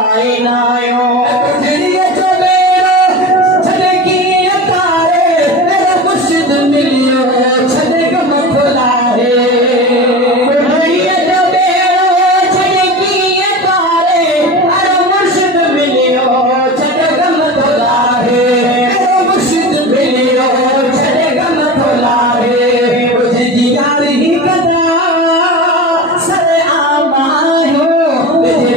आई नायो गुजरिए जो मेरो छड़की तारे मेरा मुर्शिद मिलियो छड़े गम खुलाए गुजरिए जो मेरो छड़की तारे मेरा मुर्शिद मिलियो छड़े गम खुलाए मेरा मुर्शिद मिलियो छड़े गम खुलाए गुजरी यार ही कदा सरे आमायो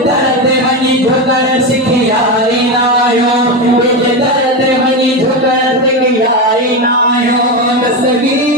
दर्द वनी झुकर सिखियाई नायो दर्द वनी झुकर सिखियाई नायो दस्तगीर